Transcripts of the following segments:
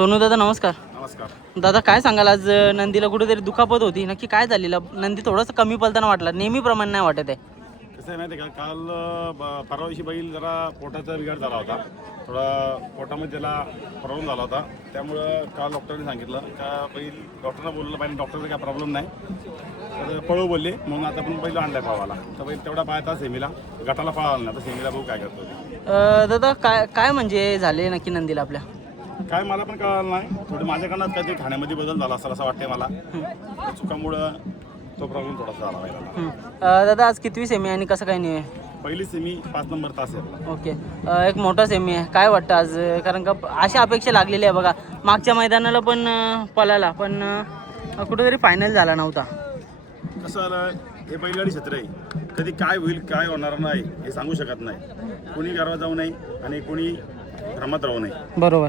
सोनू दादा नमस्कार. नमस्कार दादा काय सांगाल, आज नंदीला कुठेतरी दुखापत होती, नक्की काय झालेलं? नंदी थोडंसं कमी पलताना वाटला, नेहमीप्रमाणे नाही वाटत आहे. कसं आहे माहिती आहे का, काल परवा दिवशी बैल जरा पोटाचा बिघाड झाला होता, थोडा पोटामध्ये त्याला प्रॉब्लेम झाला होता. त्यामुळं काल डॉक्टरने सांगितलं का बैल, डॉक्टरला बोललं पाहिजे, डॉक्टरचा काय प्रॉब्लेम नाही तर पळू बोलले, म्हणून आता पण बैल आणलाय पळवाला. तर बैल तेवढा पाहता सेमीला, गटाला पळाला नाही, तर सेमीला बघू काय करतो ते. दादा काय काय म्हणजे झाले नक्की नंदीला आपल्या? काय मला पण कळलं नाही, थोडी माझ्याकडनं काहीतरी खाण्यामध्ये बदल झाला असेल असं वाटतंय मला. त्या चुकामुळं तो प्रॉब्लेम थोडासा झाला बैलाला. दादा आज कितवी सेमी आणि कसं काय नाही आहे? पहिली सेमी 5 नंबर तास आहे आपला. ओके. एक मोठा सेमी आहे, काय वाटतं आज? कारण का अशा अपेक्षा लागलेली आहे बघा, मागच्या मैदानाला पण पळाला, पण कुठेतरी फायनल झाला नव्हता. कसं आलं, हे बैलगाडी क्षेत्र आहे, कधी काय होईल काय होणार नाही हे सांगू शकत नाही. कोणी गर्वात जाऊ नये आणि कोणी भ्रमात राहू नये. बरोबर.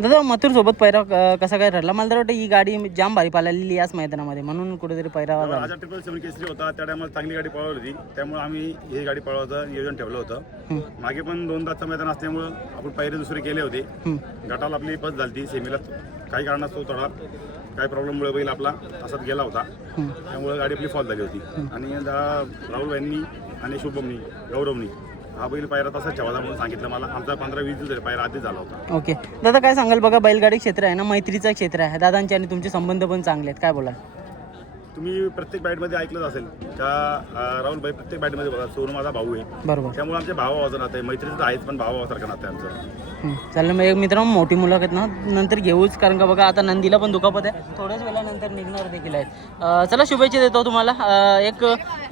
दादा मथुर सोबत पैरा कसा काय ठरला? मला तर वाटतं ही गाडी जाम भारी पाळलेली याच मैदानामध्ये, म्हणून कुठेतरी पैरा झाला. राजा 777 केसरी होता, त्या टायमाला चांगली गाडी पळवली होती, त्यामुळे आम्ही ही गाडी पळवायचं नियोजन ठेवलं होतं. मागे पण 2 तासचं मैदान असल्यामुळं आपण पैरे दुसरे केले होते. गटाला आपली बस झाली, सेमीला काही कारणास्तव थोडा काही प्रॉब्लेममुळे बैल आपला असाच गेला होता, त्यामुळे गाडी आपली फॉल झाली होती. आणि राहुल यांनी आणि शुभमनी गौरवनी हा बैल पायरा तसाच ठेवायचा म्हणून सांगितलं मला. आमचा 15-20 दिवस पायरा आधीच झाला होता. ओके. दादा काय सांगाल, बघा बैलगाडी क्षेत्र आहे ना, मैत्रीचं क्षेत्र आहे, दादांचे आणि तुमचे संबंध पण चांगले आहेत, काय बोलाल? तुम्ही प्रत्येक बाईटमध्ये ऐकलंच असेल का राहुल भाई प्रत्येक बाईटमध्ये बघा, सोनू माझा भाऊ आहे, बरोबर. त्यामुळे आमचे भावाभावाचं नातं आहे, मैत्रीचं आहेच पण भावाभावासारखं नातं आहे आमचं. चालेल मग एक मित्रांनो, मोठी मुलाखत ना नंतर घेऊच, कारण का बघा आता नंदीला पण दुखापत आहे, थोड्याच वेळानंतर निघणार देखील आहेत. चला शुभेच्छा देतो तुम्हाला. एक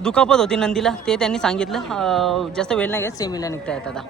दुखापत होती नंदीला, ते त्यांनी सांगितलं, जास्त वेळ नाही घेत, सेमीला निघता येत आता.